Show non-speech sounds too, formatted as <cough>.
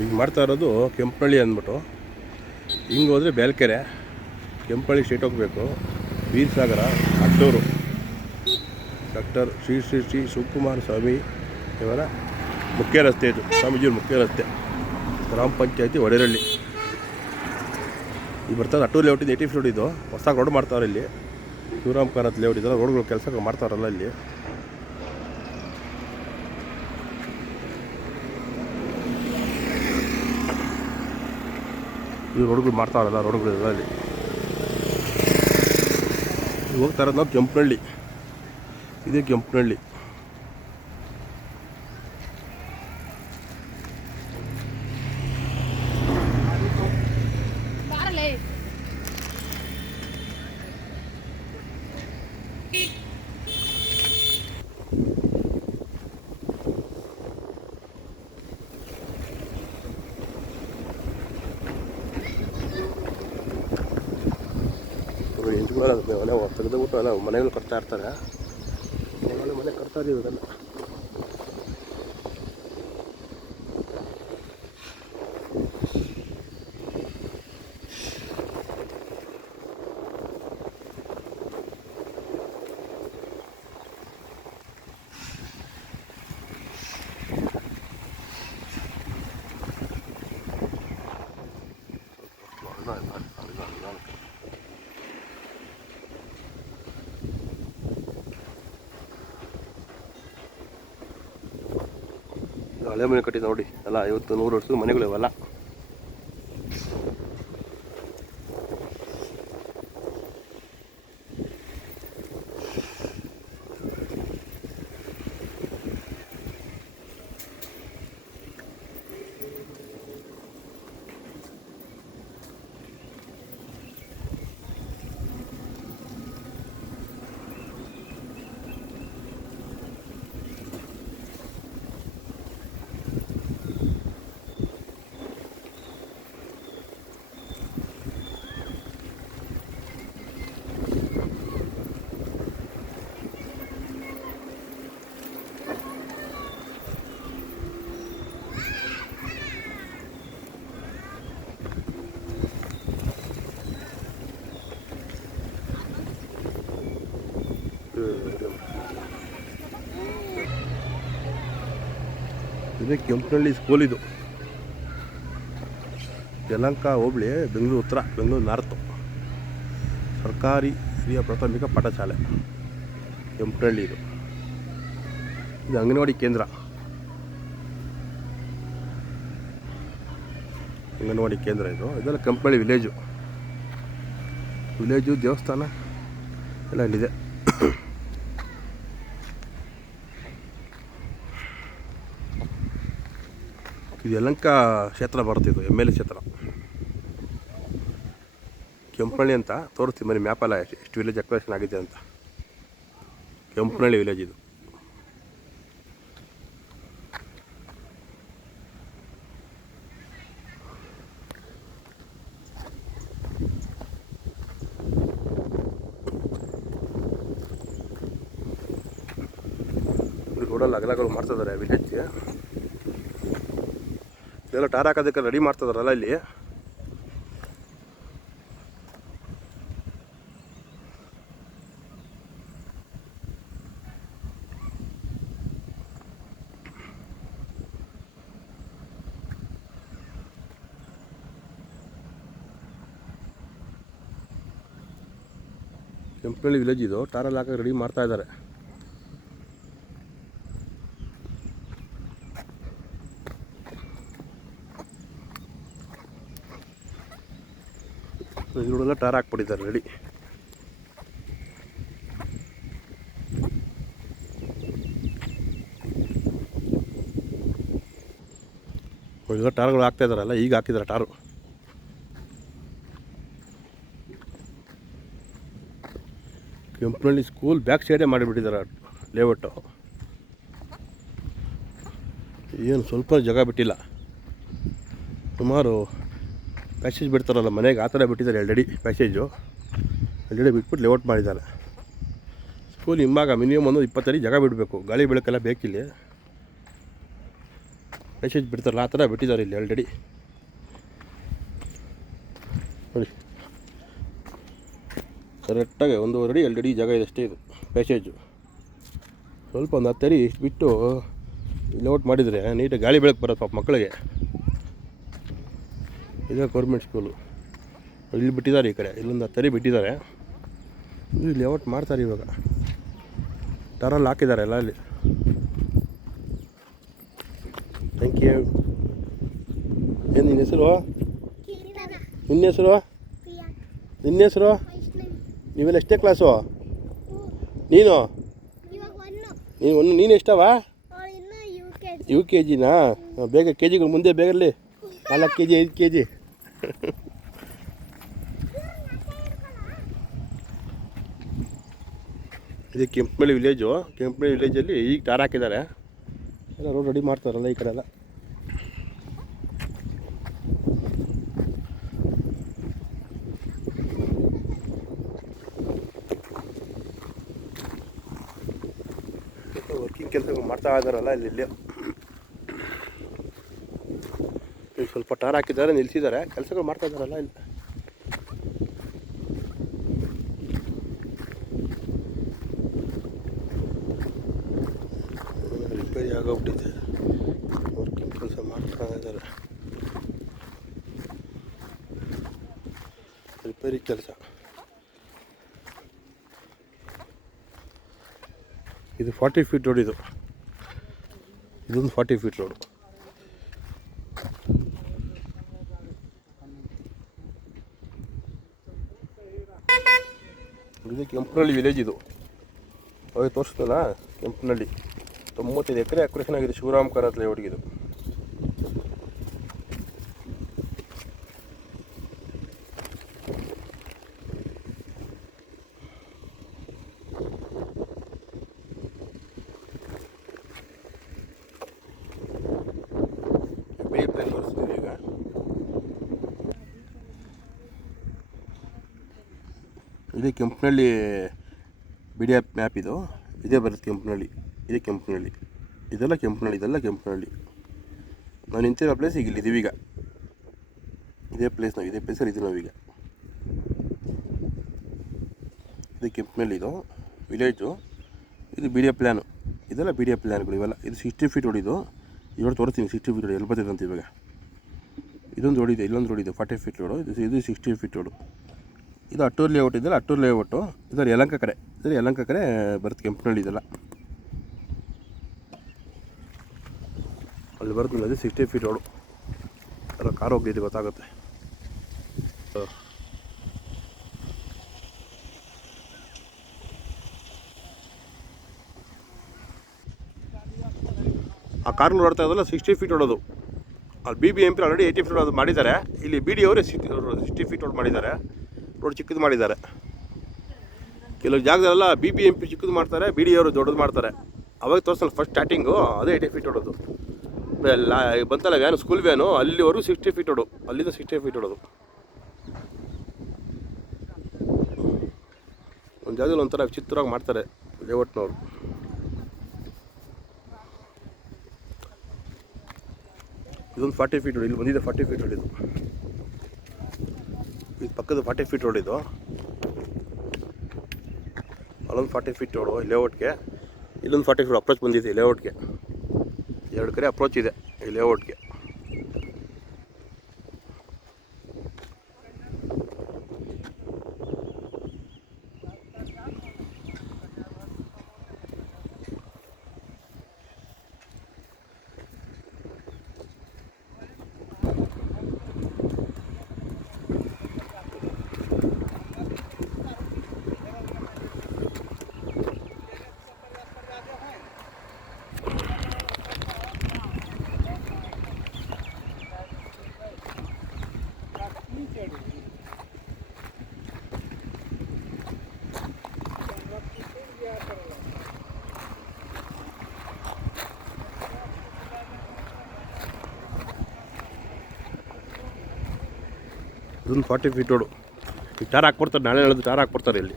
ಈಗ ಮಾಡ್ತಾ ಇರೋದು ಕೆಂಪನಳ್ಳಿ ಅಂದ್ಬಿಟ್ಟು. ಹಿಂಗೆ ಹೋದರೆ ಬೇಲ್ಕೆರೆ ಕೆಂಪಳ್ಳಿ ಸ್ಟೇಟ್ ಹೋಗಬೇಕು. ವೀರಸಾಗರ, ಅಟ್ಟೂರು. ಡಾಕ್ಟರ್ ಶ್ರೀ ಶ್ರೀ ಶ್ರೀ ಶಿವಕುಮಾರ ಸ್ವಾಮಿ ಇವರ ಮುಖ್ಯ ರಸ್ತೆ ಇದು, ಸ್ವಾಮೀಜಿಯವ್ರ ಮುಖ್ಯ ರಸ್ತೆ. ಗ್ರಾಮ ಪಂಚಾಯತಿ ಒಡೆರಳ್ಳಿ. ಈ ಬರ್ತದೆ ಅಟ್ಟೂರು ಲೇಔಟ್ ಇದು ಏಯ್ಟಿ ಇದು. ಹೊಸ ರೋಡ್ ಮಾಡ್ತಾವ್ರೆ ಇಲ್ಲಿ. ಶಿವರಾಮ್ ಕಾರತ್ ಲೇಔಟ್ ಇದೆಲ್ಲ ರೋಡ್ಗಳು ಕೆಲಸ ಮಾಡ್ತಾವ್ರಲ್ಲ ಇಲ್ಲಿ. ಈ ರೋಡ್ಗಳು ಮಾಡ್ತಾವಲ್ಲ ರೋಡ್ಗಳು ಇದರಲ್ಲಿ ಹೋಗ್ತಾ ಇರೋದು ನಾವು ಕೆಂಪನಹಳ್ಳಿ. ಇದೇ ಕೆಂಪನಹಳ್ಳಿ. ಹೆಂಚ್ಕೊಳ್ಳೋದು ಮನೆ ತೆಗೆದುಬಿಟ್ಟು ಎಲ್ಲ ಮನೆಗಳು ಕಟ್ತಾ ಇರ್ತಾರೆ. ಮನೆ ಮನೆ ಕಟ್ತಾ ಇದೀವಿ ಅದನ್ನು ಹಳೆ ಮನೆ ಕಟ್ಟಿದ ನೋಡಿ. ಎಲ್ಲ ಐವತ್ತು ನೂರು ವರ್ಷದ ಮನೆಗಳು ಇದು ಕೆಂಪನಹಳ್ಳಿ ಸ್ಕೂಲ್ ಇದು. ಯಲಂಕ ಹೋಬಳಿ, ಬೆಂಗಳೂರು ಉತ್ತರ, ಬೆಂಗಳೂರು ನಾರ್ತ್ ಸರ್ಕಾರಿ ಹಿರಿಯ ಪ್ರಾಥಮಿಕ ಪಾಠಶಾಲೆ. ಕೆಂಪನಹಳ್ಳಿ ಇದು. ಇದು ಅಂಗನವಾಡಿ ಕೇಂದ್ರ. ಅಂಗನವಾಡಿ ಕೇಂದ್ರ ಇದು. ಇದೆಲ್ಲ ಕೆಂಪನಹಳ್ಳಿ ವಿಲೇಜು ವಿಲೇಜು ದೇವಸ್ಥಾನ ಎಲ್ಲ ಇಲ್ಲಿದೆ. ಇದು ಯಲಂಕ ಕ್ಷೇತ್ರ ಬರುತ್ತೆ ಇದು, ಎಂ ಎಲ್ ಎ ಕ್ಷೇತ್ರ. ಕೆಂಪನಹಳ್ಳಿ ಅಂತ ತೋರಿಸ್ತೀವಿ ಮನೆ ಮ್ಯಾಪಲ್ಲ ಎಷ್ಟು ವಿಲೇಜ್ ಅಕ್ವೇಷನ್ ಆಗಿದೆ ಅಂತ. ಕೆಂಪನಹಳ್ಳಿ ವಿಲೇಜ್ ಇದು. ರೋಡಲ್ಲಿ ಅಗಲಗಳು ಮಾಡ್ತಿದ್ದಾರೆ ವಿಲೇಜ್ಗೆ ಇದೆಲ್ಲ ಟಾರ್ ಹಾಕೋದಕ್ಕೆ ರೆಡಿ ಮಾಡ್ತಿದಾರಲ್ಲ ಇಲ್ಲಿ. ಕೆಂಪನಳ್ಳಿ ವಿಲೇಜ್ ಇದು. ಟಾರಲ್ಲಿ ಹಾಕಿ ರೆಡಿ ಮಾಡ್ತಾ ಇದ್ದಾರೆ. ಟಾರ್ ಹಾಕ್ಬಿಟ್ಟಿದ್ದಾರೆ ರೆಡಿ ಈಗ ಟಾರ್ಗಳು ಹಾಕ್ತಾ ಇದ್ದಾರಲ್ಲ, ಈಗ ಹಾಕಿದ್ದಾರೆ ಟಾರು. ಕೆಂಪನಹಳ್ಳಿ ಸ್ಕೂಲ್ ಬ್ಯಾಕ್ ಸೈಡೇ ಮಾಡಿಬಿಟ್ಟಿದ್ದಾರೆ ಲೇಔಟು ಏನು ಸ್ವಲ್ಪ ಜಾಗ ಬಿಟ್ಟಿಲ್ಲ. ಸುಮಾರು ಪ್ಯಾಸೇಜ್ ಬಿಡ್ತಾರಲ್ಲ, ಮನೆಗೆ ಆ ಥರ ಬಿಟ್ಟಿದ್ದಾರೆ ಆಲ್ರೆಡಿ ಪ್ಯಾಸೇಜು ಆಲ್ರೆಡಿ ಬಿಟ್ಬಿಟ್ಟು ಲೇಔಟ್ ಮಾಡಿದ್ದಾರೆ. ಸ್ಕೂಲ್ ಹಿಂಭಾಗ ಮಿನಿಮಮ್ ಒಂದು ಇಪ್ಪತ್ತಡಿ ಜಾಗ ಬಿಡಬೇಕು. ಗಾಳಿ ಬೆಳಕೆಲ್ಲ ಬೇಕಿಲ್ಲಿ. ಪ್ಯಾಸೇಜ್ ಬಿಡ್ತಾರಲ್ಲ, ಆ ಥರ ಬಿಟ್ಟಿದ್ದಾರೆ ಇಲ್ಲಿ ಆಲ್ರೆಡಿ ನೋಡಿ. ಕರೆಕ್ಟಾಗಿ ಒಂದೂವರೆ ಅಡಿ ಅಡಿ ಜಾಗ ಇದೆ ಅಷ್ಟೇ ಇದು. ಪ್ಯಾಸೇಜು ಸ್ವಲ್ಪ ಒಂದು ಹತ್ತು ಅಡಿ ಇಷ್ಟು ಬಿಟ್ಟು ಲೇಔಟ್ ಮಾಡಿದರೆ ನೀಟಾಗಿ ಗಾಳಿ ಬೆಳಕು ಬರೋದು ಪಾಪ ಮಕ್ಕಳಿಗೆ. ಇದೇ ಗೌರ್ಮೆಂಟ್ ಸ್ಕೂಲು ಇಲ್ಲಿ ಬಿಟ್ಟಿದ್ದಾರೆ ಈ ಕಡೆ. ಇಲ್ಲೊಂದು ಹತ್ತರಿ ಬಿಟ್ಟಿದ್ದಾರೆ. ಇಲ್ಲಿ ಲೇಔಟ್ ಮಾಡ್ತಾರೆ ಇವಾಗ. ಟರಲ್ಲಿ ಹಾಕಿದ್ದಾರೆ ಎಲ್ಲ ಅಲ್ಲಿ. ಥ್ಯಾಂಕ್ ಯು ಏನು ನಿನ್ನ ಹೆಸರು? ನಿನ್ನ ಹೆಸರು? ನಿನ್ನ ಹೆಸರು? ನೀವೆಲ್ಲ ಎಷ್ಟೇ ಕ್ಲಾಸು ನೀನು? ನೀನು ಒಂದು ನೀನು ಎಷ್ಟವಾ? ಯು ಕೆ ಜಿನಾ ಬೇಗ ಕೆ ಜಿಗಳು ಮುಂದೆ ಬೇಗಲ್ಲಿ ನಾಲ್ಕು ಕೆ ಜಿ ಐದು ಕೆ ಜಿ <laughs> ಇದು ಕೆಂಪಳ್ಳಿ ವಿಲೇಜು ವಿಲೇಜ್ ವಿಲೇಜಲ್ಲಿ ಈಗ ಟಾರ್ ಹಾಕಿದ್ದಾರೆ. ಎಲ್ಲ ರೋಡ್ ರೆಡಿ ಮಾಡ್ತಾರಲ್ಲ ಈ ಕಡೆ ಎಲ್ಲ. ವರ್ಕಿಂಗ್ ಕೆಲಸ ಮಾಡ್ತಾ ಇದ್ದಾರಲ್ಲ ಇಲ್ಲಿ ಇಲ್ಲಿ ಇಲ್ಲಿ ಸ್ವಲ್ಪ ಟಾರ್ ಹಾಕಿದ್ದಾರೆ, ನಿಲ್ಸಿದ್ದಾರೆ. ಕೆಲಸಗಳು ಮಾಡ್ತಾ ಇದಾರಲ್ಲ ಇಲ್ಲಿ. ರಿಪೇರಿ ಆಗೋಗ್ಬಿಟ್ಟಿದೆ. ವರ್ಕಿಂಗ್ ಕೆಲಸ ಮಾಡ್ತಾ ಇದ್ದಾರೆ. ರಿಪೇರಿ ಕೆಲಸ. ಇದು ಫಾರ್ಟಿ ಫೀಟ್ ರೋಡ್ ಇದು. ಇದೊಂದು ಫಾರ್ಟಿ ಫೀಟ್ ರೋಡು ಇದು ಕೆಂಪನಹಳ್ಳಿ ವಿಲೇಜ್ ಇದು. ಅವಾಗ ತೋರಿಸ್ತಲ್ಲ ಕೆಂಪನಹಳ್ಳಿ ತೊಂಬತ್ತೈದು ಎಕರೆ ಅಕ್ರೇಷನ್ ಆಗಿದೆ. ಶಿವರಾಮ್ ಕಾರತ್ ಲೇಔಟ್ಗೆ ಇದು ಬಿ ಪ್ಲೇನ್ ತೋರಿಸ್ತೀವಿ ಈಗ ಇದೇ ಬಿ ಡಿ ಎಫ್ ಮ್ಯಾಪ್ ಇದು. ಇದೇ ಬರುತ್ತೆ ಕೆಂಪನಹಳ್ಳಿ ಇದೇ ಕೆಂಪನಹಳ್ಳಿ ಇದೆಲ್ಲ ಕೆಂಪನಹಳ್ಳಿ ಇದೆಲ್ಲ ಕೆಂಪನಹಳ್ಳಿ ನಾವು ನಿಂತಿರೋ ಪ್ಲೇಸ್ ಈಗ ಇಲ್ಲಿದ್ದೀವಿ ಈಗ. ಇದೇ ಪ್ಲೇಸ್ ನಾವು, ಇದೇ ಪ್ಲೇಸಲ್ಲಿ ಇದ್ದೀವಿ ನಾವೀಗ ಇದು ಕೆಂಪನಹಳ್ಳಿ ಇದು ವಿಲೇಜು ಇದು ಬಿ ಡಿ ಎಫ್ ಪ್ಲ್ಯಾನು ಇದೆಲ್ಲ ಬಿ ಡಿ ಎಫ್ ಪ್ಲ್ಯಾನ್ಗಳು ಇವೆಲ್ಲ. ಇದು ಸಿಕ್ಸ್ಟಿ ಫೀಟ್ ಹೊಡಿದು ಇವಾಗ ತೋರಿಸ್ತೀನಿ ಸಿಕ್ಸ್ಟಿ ಫೀಟ್ ರೋಡ್ ಎಲ್ಲಿ ಬರ್ತದೆ ಅಂತ ಇವಾಗ. ಇದೊಂದು ಹೊಡಿದೆ ಇಲ್ಲೊಂದು ಹೊಡಿದೆ ಫಾರ್ಟಿ ಫೀಟ್ ರೋಡು ಇದು ಇದು ಸಿಕ್ಸ್ಟಿ ಫೀಟ್ ರೋಡು ಇದು ಅಟ್ಟೂರ್ ಲೇಔಟ್ ಇದೆಯಲ್ಲ, ಅಟ್ಟೂರ್ ಲೇಔಟು ಇದರ ಯಲಂಕ ಕಡೆ, ಇದರ ಯಲಂಕ ಕಡೆ ಬರುತ್ತೆ ಕೆಂಪನಹಳ್ಳಿ ಇದೆಲ್ಲ. ಅಲ್ಲಿ ಬರುತ್ತೆ ಅದೇ ಸಿಕ್ಸ್ಟಿ ಫೀಟ್ ರೋಡು ಎಲ್ಲ ಕಾರ್ ಹೋಗಿದ್ದು ಗೊತ್ತಾಗುತ್ತೆ. ಆ ಕಾರ್ ಓಡ್ತಾ ಇದ್ದಲ್ಲ ಸಿಕ್ಸ್ಟಿ ಫೀಟ್ ಓಡೋದು ಅಲ್ಲಿ B B M P already eighty feet ಅದು ಮಾಡಿದ್ದಾರೆ. ಇಲ್ಲಿ ಬಿ ಡಿ ಅವರು ಸಿಕ್ಸ್ಟಿ ಫೀಟ್ ಓಡ್ ಮಾಡಿದ್ದಾರೆ. ರೋಡ್ ಚಿಕ್ಕದು ಮಾಡಿದ್ದಾರೆ. ಕೆಲವು ಜಾಗದಲ್ಲೆಲ್ಲ ಬಿ ಬಿ ಎಂ ಪಿ ಚಿಕ್ಕದು ಮಾಡ್ತಾರೆ ಬಿ ಡಿ ಅವರು ದೊಡ್ಡದು ಮಾಡ್ತಾರೆ. ಅವಾಗ ತೋರಿಸಲ್ಲ ಫಸ್ಟ್ ಸ್ಟಾರ್ಟಿಂಗು ಅದೇ ಏಯ್ಟಿ ಫೀಟ್ ಹೊಡೋದು ಎಲ್ಲ ಬಂತಲ್ಲ ವ್ಯಾನು ಸ್ಕೂಲ್ ವ್ಯಾನು ಅಲ್ಲಿವರೆಗೂ ಸಿಕ್ಸ್ಟಿ ಫೀಟ್ ಹೊಡು ಅಲ್ಲಿಂದ ಸಿಕ್ಸ್ಟಿ ಫೀಟ್ ಹೊಡೋದು ಒಂದು ಜಾಗದಲ್ಲಿ ಒಂಥರ ಚಿತ್ರವಾಗಿ ಮಾಡ್ತಾರೆ ಲೇಔಟ್ನವರು ಇದೊಂದು ಫಾರ್ಟಿ ಫೀಟ್ ಹೊಡಿ ಇಲ್ಲಿ ಬಂದಿದೆ ಫಾರ್ಟಿ ಫೀಟ್ ಇದು. ಪಕ್ಕದ ಫಾರ್ಟಿ ಫೀಟ್ ರೋಡ್ ಇದು. ಅಲ್ಲೊಂದು ಫಾರ್ಟಿ ಫೀಟ್ ರೋಡು ಲೇಔಟ್ಗೆ ಇಲ್ಲೊಂದು ಫಾರ್ಟಿ ಫೀಟ್ ಅಪ್ರೋಚ್ ಬಂದಿದೆ ಲೇಔಟ್ಗೆ ಎರಡು ಕಡೆ ಅಪ್ರೋಚ್ ಇದೆ ಈ ಲೇಔಟ್ಗೆ ಇದೊಂದು ಫಾರ್ಟಿ ಫೀಟ್ ರೋಡು ಈಗ ಟಾರ್ ಹಾಕ್ಕೊಡ್ತಾರೆ ನಾಳೆ ಹೇಳಿದ್ರು ಟಾರ್ ಹಾಕ್ಕೊಡ್ತಾರೆ ಇಲ್ಲಿ.